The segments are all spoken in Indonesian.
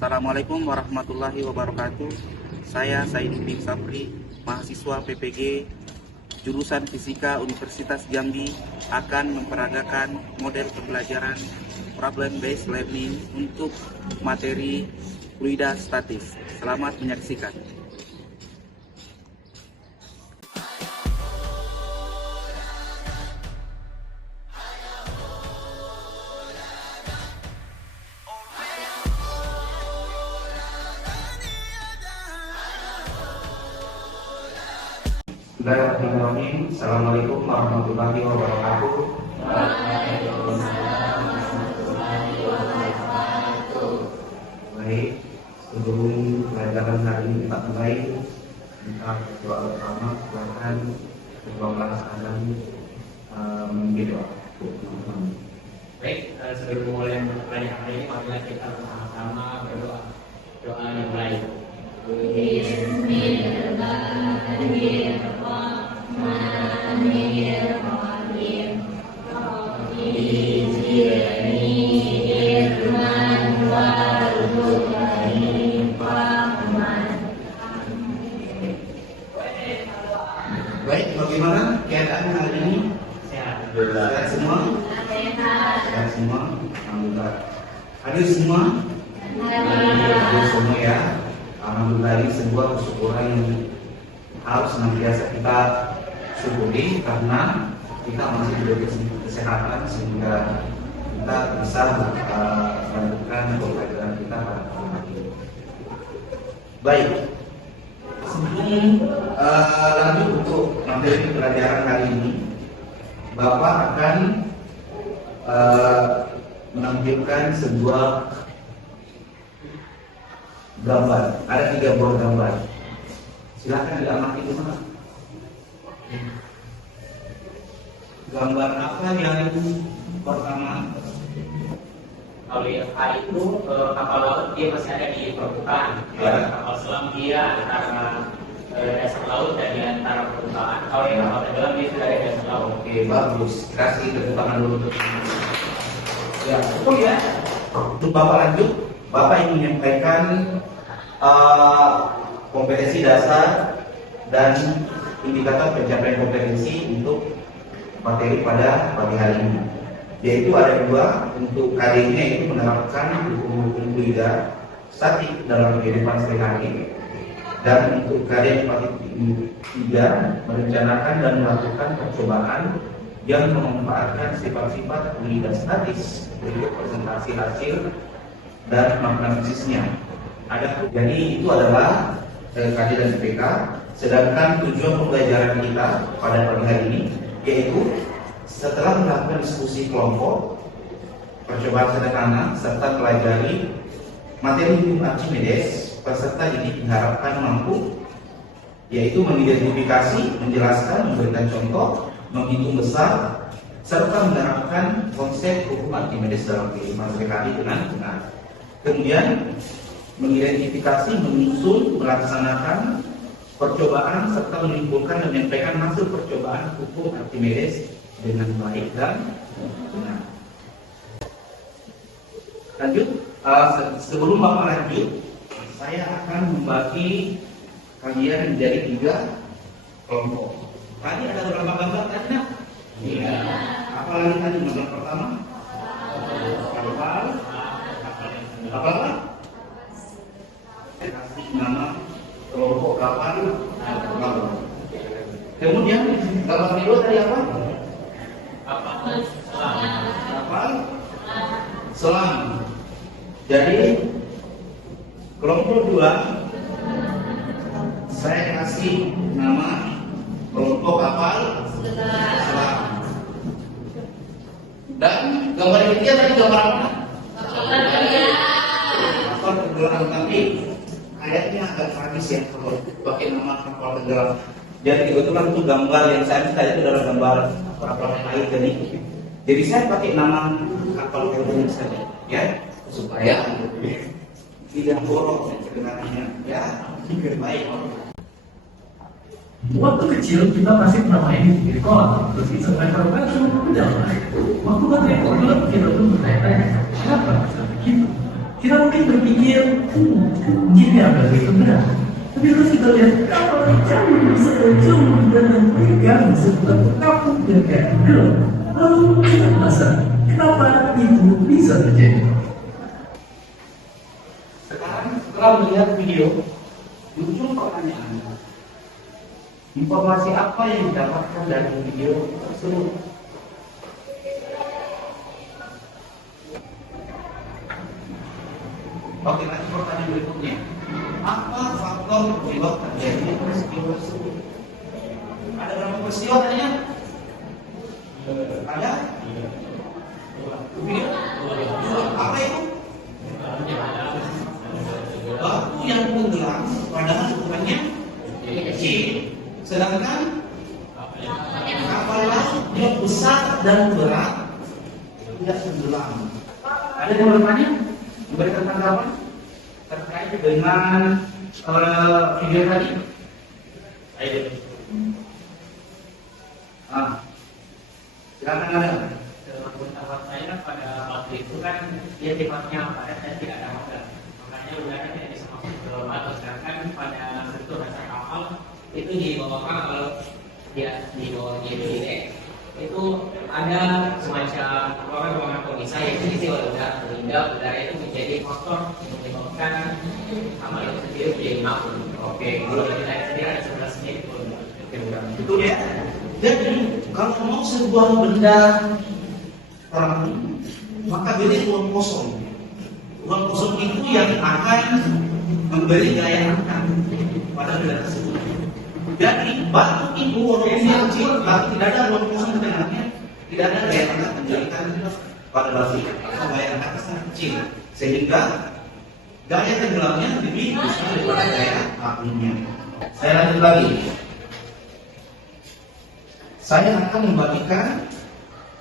Assalamualaikum warahmatullahi wabarakatuh. Saya Sainuddin Sapri, mahasiswa PPG jurusan Fisika Universitas Jambi, akan memperagakan model pembelajaran problem based learning untuk materi fluida statis. Selamat menyaksikan. Bismillahirrahmanirrahim. Assalamualaikum warahmatullahi wabarakatuh. Baik, sebelum pelajaran hari ini kita mulai, kita berdoa bersama. Silakan kedua belah tangan memimpin doa. Baik, sebelum mulai pelajaran hari ini, marilah kita bersama-sama berdoa. Doa yang baik. Bismillahirrahmanirrahim. Rabbi zidni ilman warzuqni fahman. Baik, bagaimana keadaan hari ini? Sehat. Sehat semua? Sehat semua. Alhamdulillah. Hadir semua? Hadir semua ya. Alhamdulillah, ini sebuah kesyukuran yang harus senantiasa kita syukuri karena kita masih diberi kesehatan sehingga kita bisa melanjutkan pembelajaran kita pada hari ini. Baik, sebelum lanjut untuk materi pelajaran hari ini, Bapak akan menampilkan sebuah gambar. Ada 3 buah gambar. Silakan diamati dulu. Gambar apa yang pertama? Kalau yang A itu kapal laut, dia masih ada di permukaan. Ya. Kapal selam dia antara dasar laut dan di antara permukaan. Kalau yang kapal tenggelam dia sudah ada di dasar laut. Oke, bagus. Kasih tepuk tangan dulu untuk ya, betul ya. Untuk Bapak lanjut, Bapak ingin menyampaikan kompetensi dasar dan indikator pencapaian kompetensi untuk materi pada pagi hari ini. Yaitu ada 2, untuk KD-nya itu menerapkan hukum-hukum fluida statik dalam kehidupan sehari-hari, dan untuk KD 4.3 merencanakan dan melakukan percobaan yang memanfaatkan sifat-sifat fluida statis untuk presentasi hasil dan makna fisiknya. Jadi itu adalah KD dan IPK. Sedangkan tujuan pembelajaran kita pada pagi hari ini yaitu setelah melakukan diskusi kelompok, percobaan sederhana serta pelajari materi hukum Archimedes, peserta didik diharapkan mampu yaitu mengidentifikasi, menjelaskan, memberikan contoh, menghitung besar, serta menerapkan konsep hukum Archimedes dalam kehidupan sehari-hari dengan benar. Kemudian mengidentifikasi, menyusun, melaksanakan percobaan serta menyimpulkan dan menyampaikan hasil percobaan hukum Archimedes dengan baik dan benar. Lanjut, sebelum Bapak lanjut, saya akan membagi kalian menjadi 3 kelompok. Tadi ada beberapa gambar tadi, nak? Iya. Apa lagi tadi gambar pertama? Kapal. Apa? Kasih nama kelompok kapal. Kemudian gambar kedua tadi apa? Kapal selam. Jadi kelompok 2 saya kasih nama kelompok kapal selam. Dan gambar yang ketiga tadi gambar apa? Kapal tenggelam, tapi kayaknya agak tragis ya kalau pakai nama kapal tenggelam. Jadi kebetulan itu gambar yang saya minta itu adalah gambar kapal air jadi. Jadi saya pakai nama kapal tenggelam saja, ya, supaya tidak boros sebenarnya, ya. Baik. Waktu kecil kita masih pernah main di sekolah, terus kita lempar batu ke dalam air. Waktu batu yang tenggelam kita pun bertanya-tanya, kenapa bisa begitu? Kita mungkin berpikir, mungkin ini agak begitu berat. Tapi terus kita lihat kapal jauh dan pegang serta terkapung dan kayak gelap. Lalu kita penasaran, kenapa itu bisa terjadi? Sekarang setelah melihat video, muncul pertanyaan, informasi apa yang didapatkan dari video tersebut? Oke, lanjut pertanyaan berikutnya. Apa faktor penyebab terjadinya peristiwa tersebut? Ada berapa peristiwa tanya? Ada? Video? Apa itu? Batu yang tenggelam padahal ukurannya kecil, sedangkan kapal laut yang besar dan berat tidak tenggelam. Ada yang bertanya? Memberikan tanggapan terkait dengan video tadi? Ayo. Silakan ada. Pendapat saya kan pada waktu itu kan dia sifatnya padat dan tidak ada modal. Makanya udara tidak bisa masuk ke dalam batu. Sedangkan pada bentuk dasar kapal itu dibawakan kalau dia dibawa di itu ada semacam ruangan pemisah yang diisi oleh udara sehingga udara itu menjadi faktor yang menyebabkan kapal itu sendiri menjadi mabuk. Oke, kalau kita sendiri ada 11 menit. Betul ya. Jadi kalau mau sebuah benda terang, maka beri ruang kosong. Ruang kosong itu yang akan memberi gaya angkat pada benda tersebut. Jadi batu itu walaupun dia kecil, tapi tidak ada ruang kosong di tengahnya, tidak ada gaya angkat menjadikan pada batu atau gaya angkat sangat kecil, sehingga gaya tenggelamnya lebih besar daripada gaya apinya. Saya lanjut lagi. Saya akan membagikan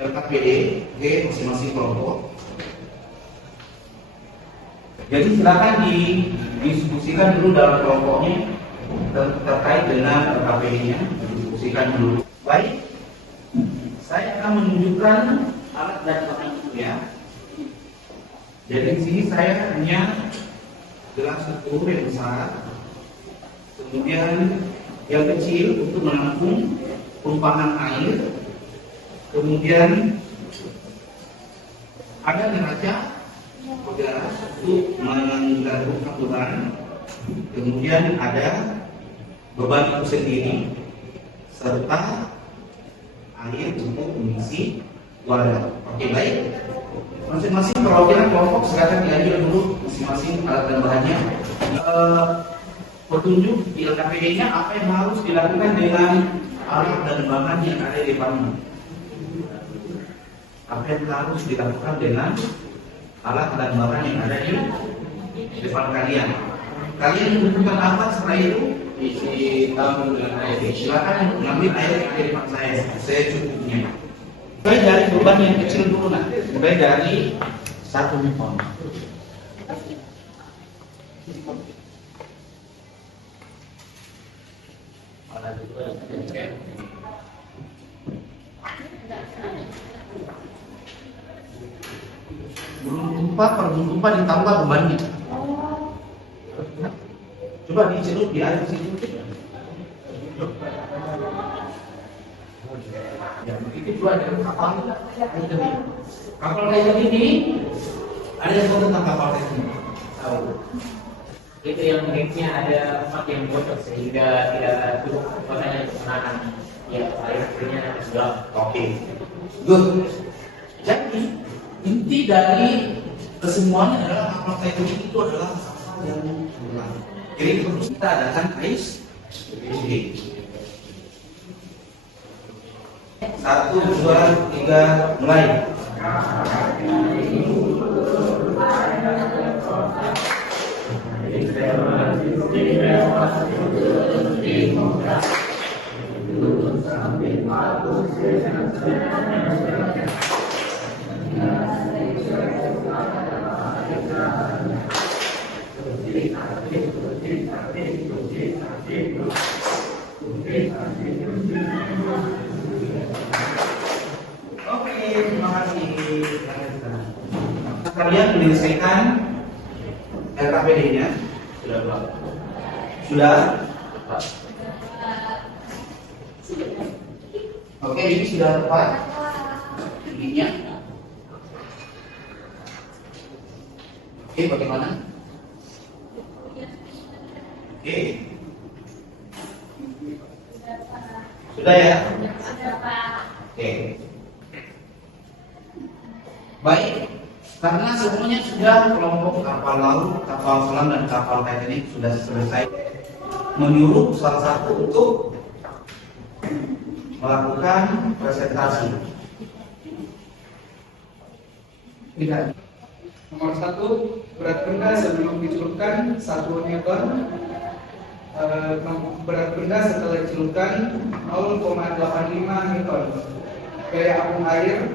LKPD ke masing-masing kelompok. Jadi silakan didiskusikan dulu dalam kelompoknya terkait dengan LKPD-nya, didiskusikan dulu. Baik, saya akan menunjukkan alat dan bahan itu ya. Jadi di sini saya hanya gelas ukur yang besar, kemudian yang kecil untuk menampung tumpahan air, kemudian ada neraca udara untuk menggantung beban, kemudian ada beban itu sendiri serta air untuk mengisi wadah. Oke, baik. Masing-masing perwakilan kelompok silakan diambil dulu masing-masing alat dan bahannya. Petunjuk di LKPD-nya apa yang harus dilakukan dengan alat dan bahan yang ada di depanmu. Apa yang harus dilakukan dengan alat dan bahan yang ada di depan kalian. Kalian membutuhkan apa setelah itu? Isi tabung dengan air. Silakan mengambil air yang ada di depan saya cukupnya. Mulai dari beban yang kecil dulu nah. Mulai dari 1 ton. Belum tumpah ditambah bebannya. Coba dicelup di air situ. Ya, begitu juga dengan kapal kayak gini. Kapal kayak gini ada yang tahu tentang kapal kayak gini? Tahu. Itu yang ringnya ada 4 yang bocor sehingga tidak cukup kekuatannya untuk menahan ya airnya gelap. Oke, good. Jadi inti dari kesemuanya adalah kapal kayak gini itu adalah kapal yang berulang. Jadi terus kita adakan ice. 1, 2, 3, mulai. Oke, terima kasih. Kalian menyelesaikan LKPD-nya? Sudah Pak. Sudah? Oke, ini sudah tepat tingginya. Oke, bagaimana? Oke. Sudah ya? Oke. Baik, karena semuanya sudah kelompok kapal laut, kapal selam dan kapal Titanic sudah selesai, menyuruh salah satu untuk melakukan presentasi. Tidak. Nomor 1, berat benda sebelum dicelupkan 1 Newton. Berat benda setelah dicelupkan 0,85 Newton. Gaya apung air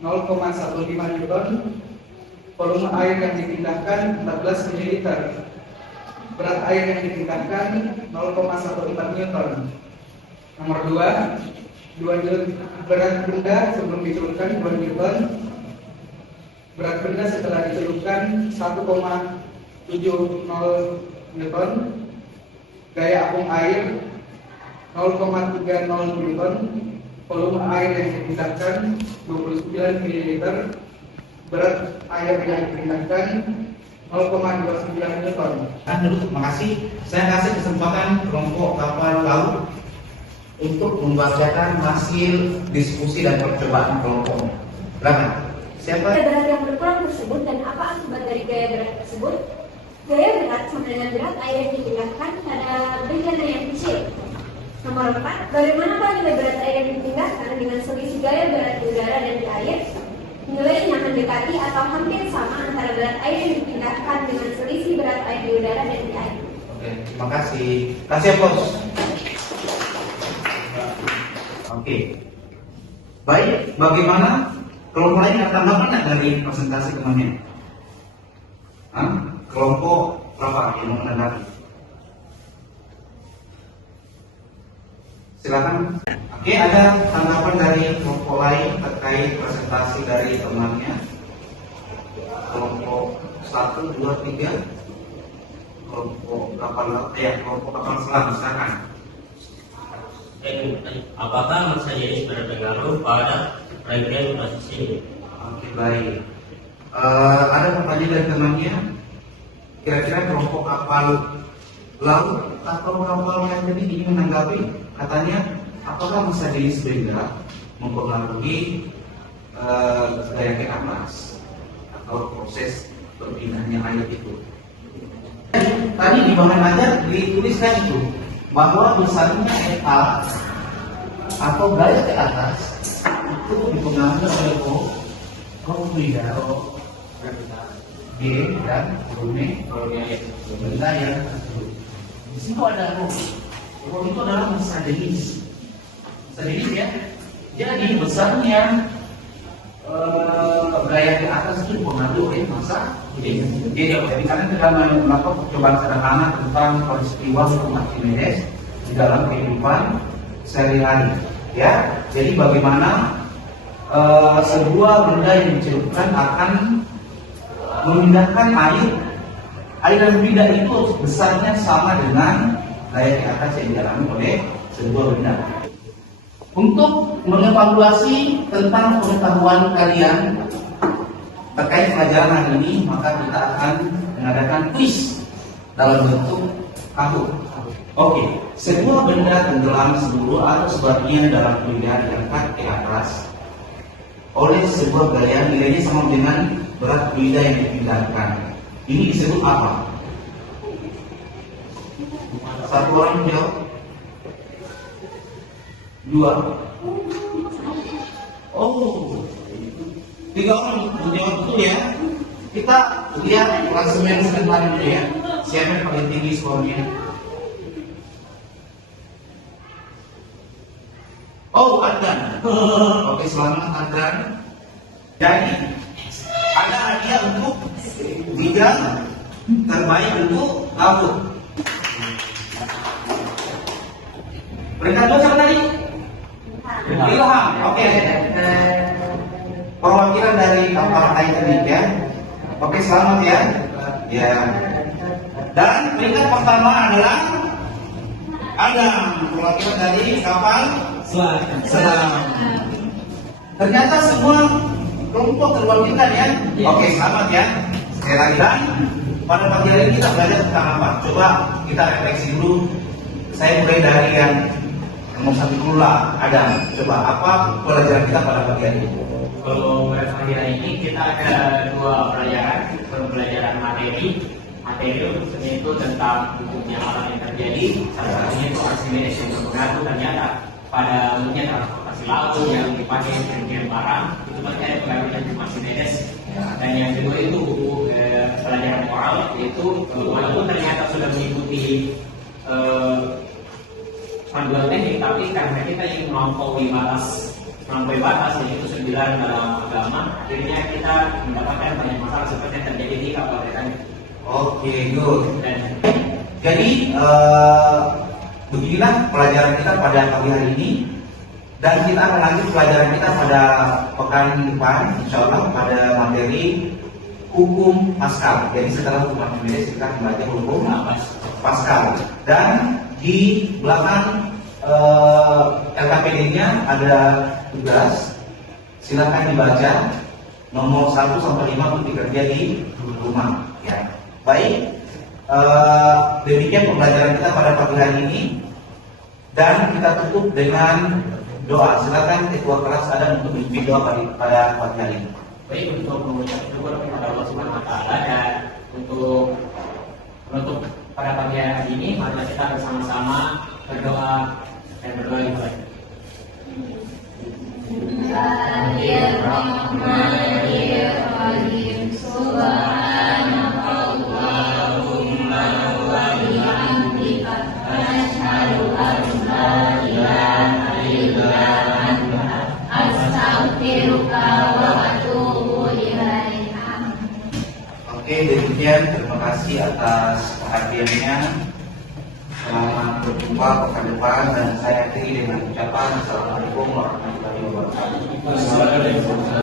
0,15 Newton. Volume air yang dipindahkan 14 ml. Berat air yang dipindahkan 0,14 Newton. Nomor 2, berat benda sebelum dicelupkan 2 Newton. Berat benda setelah dicelupkan 1,70 Newton. Gaya apung air 0,30 Newton. Volume air yang dipindahkan 29 ml. Berat air yang dipindahkan 0,29 Newton. Terima kasih. Saya kasih kesempatan kelompok kapal laut untuk membacakan hasil diskusi dan percobaan kelompok. Silakan. Siapa? Gaya berat yang berkurang tersebut dan apa akibat dari gaya berat tersebut? Gaya berat sama dengan berat air yang dipindahkan pada benda yang kecil. Nomor 4, bagaimana nilai berat air yang dipindahkan dengan selisih gaya berat di udara dan di air? Nilainya mendekati atau hampir sama antara berat air yang dipindahkan dengan selisih berat air di udara dan di air. Oke, terima kasih. Kasih bos. Oke. Baik, bagaimana kelompok lain akan tambahkan dari presentasi temannya? Kelompok berapa yang mau menanggapi? Silakan. Oke, ada tanggapan dari kelompok lain terkait presentasi dari temannya? Kelompok 1, 2, 3. Kelompok kapal selam, silakan. Apakah masa jenis berpengaruh pada rangkaian posisi? Oke, baik. Ada pertanyaan dari temannya. Kira-kira kelompok kapal laut atau kapal yang tadi ingin menanggapi, katanya apakah masa jenis bergerak mempengaruhi gaya ke atas atau proses berpindahnya air itu? Tadi di bahan ajar dituliskan itu bahwa besarnya FA atau gaya ke atas itu dipengaruhi oleh G dan volume benda yang tersebut. Di situ ada rho itu adalah massa jenis. Massa jenis ya. Jadi besarnya gaya ke atas itu dipengaruhi oleh massa jenis. Jadi karena kita melakukan percobaan sederhana tentang peristiwa hukum Archimedes di dalam kehidupan sehari-hari. Ya, jadi bagaimana sebuah benda yang dicelupkan akan memindahkan air dan benda itu besarnya sama dengan gaya ke atas yang dialami oleh sebuah benda. Untuk mengevaluasi tentang pengetahuan kalian terkait pelajaran hari ini, maka kita akan mengadakan kuis dalam bentuk kartu. Oke, sebuah benda tenggelam seluruh atau sebagian dalam kuliah diangkat ke atas oleh sebuah gaya nilainya sama dengan berat fluida yang dipindahkan. Ini disebut apa? Satu orang jawab. 2. Oh, 3 orang menjawab betul ya. Kita lihat klasemen sebentar dulu ya. Siapa yang paling tinggi skornya? Oh, Adnan. Oke, selamat Adnan. Jadi ada hadiah untuk 3 terbaik untuk Daud. Peringkat 2 siapa tadi? Ilham. Oke. Perwakilan dari kapal Titanic ya. Oke, selamat ya. Ya. Dan peringkat pertama adalah Adam, perwakilan dari kapal selam. Ternyata semua kelompok terwakilkan ya. Oke, selamat ya. Sekali lagi, dan pada pagi hari ini kita belajar tentang apa? Coba kita refleksi dulu. Saya mulai dari yang nomor satu dulu lah, Adam. Coba apa pelajaran kita pada pagi hari ini? Kalau pada pagi hari ini kita ada dua pelajaran, pelajaran materi khususnya itu tentang hukumnya alam yang terjadi. Salah satunya itu Archimedes yang mengaku ternyata pada umumnya transportasi laut yang dipakai dengan barang itu pasti ada pengaruhnya di Archimedes. Dan yang kedua itu pelajaran moral, yaitu walaupun ternyata sudah mengikuti panduan teknik, tapi karena kita ingin melampaui batas yaitu 9 dalam agama, akhirnya kita mendapatkan banyak masalah seperti yang terjadi di kapal Titanic. Oke, good. Jadi beginilah pelajaran kita pada pagi hari ini, dan kita akan lanjut pelajaran kita pada pekan depan, insya Allah pada materi hukum Pascal. Jadi setelah hukum Archimedes kita akan belajar hukum Pascal. Dan di belakang LKPD-nya ada tugas, silakan dibaca nomor 1 sampai 5 untuk dikerja di rumah. Ya. Baik, demikian pembelajaran kita pada pagi hari ini, dan kita tutup dengan doa. Silakan ketua kelas Adam untuk memimpin doa pada pagi hari ini. Baik, untuk mengucap syukur kepada Allah Subhanahu wa Ta'ala, dan untuk menutup pada pagi hari ini, mari kita bersama-sama berdoa dan berdoa yang baik. Bismillahirrahmanirrahim. Subhanakallahumma wa bihamdika asyhadu an la ilaha illa anta astaghfiruka wa atubu ilaik. Oke, demikian. Terima kasih atas perhatiannya. Selamat berjumpa pekan depan, dan saya akhiri dengan ucapan Assalamualaikum warahmatullahi wabarakatuh.